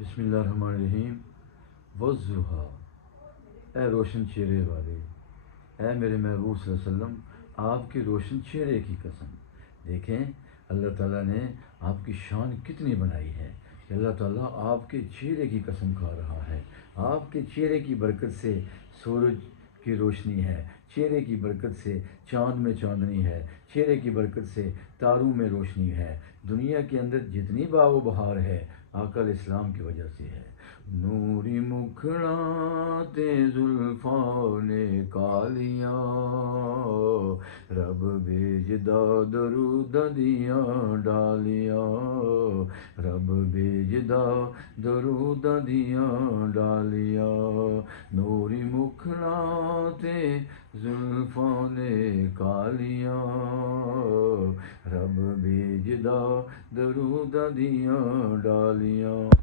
بسم اللہ الرحمن الرحیم۔ والضحیٰ، اے روشن چہرے والے، اے میرے محبوب صلی اللہ علیہ وسلم، آپ کے روشن چہرے کی قسم۔ دیکھیں اللہ تعالیٰ نے آپ کی شان کتنی بنائی ہے کہ اللہ تعالیٰ آپ کے چہرے کی قسم کھا رہا ہے۔ آپ کے چہرے کی برکت سے سورج کی روشنی ہے، چہرے کی برکت سے چاند میں چاندنی ہے، چہرے کی برکت سے تاروں میں روشنی ہے۔ دنیا کے اندر جتنی باغ و بہار ہے آقا علیہ السلام کی وجہ سے ہے۔ نوری مکھڑا تے زلفاں نے کالیاں، رب بھیجدا درود دیاں ڈالیاں، رب بھیجدا درود دیاں ڈالیاں، نوری مکھڑا تے زلفاں نے کالیاں، رب بھیجدا درود دیاں ڈالیاں۔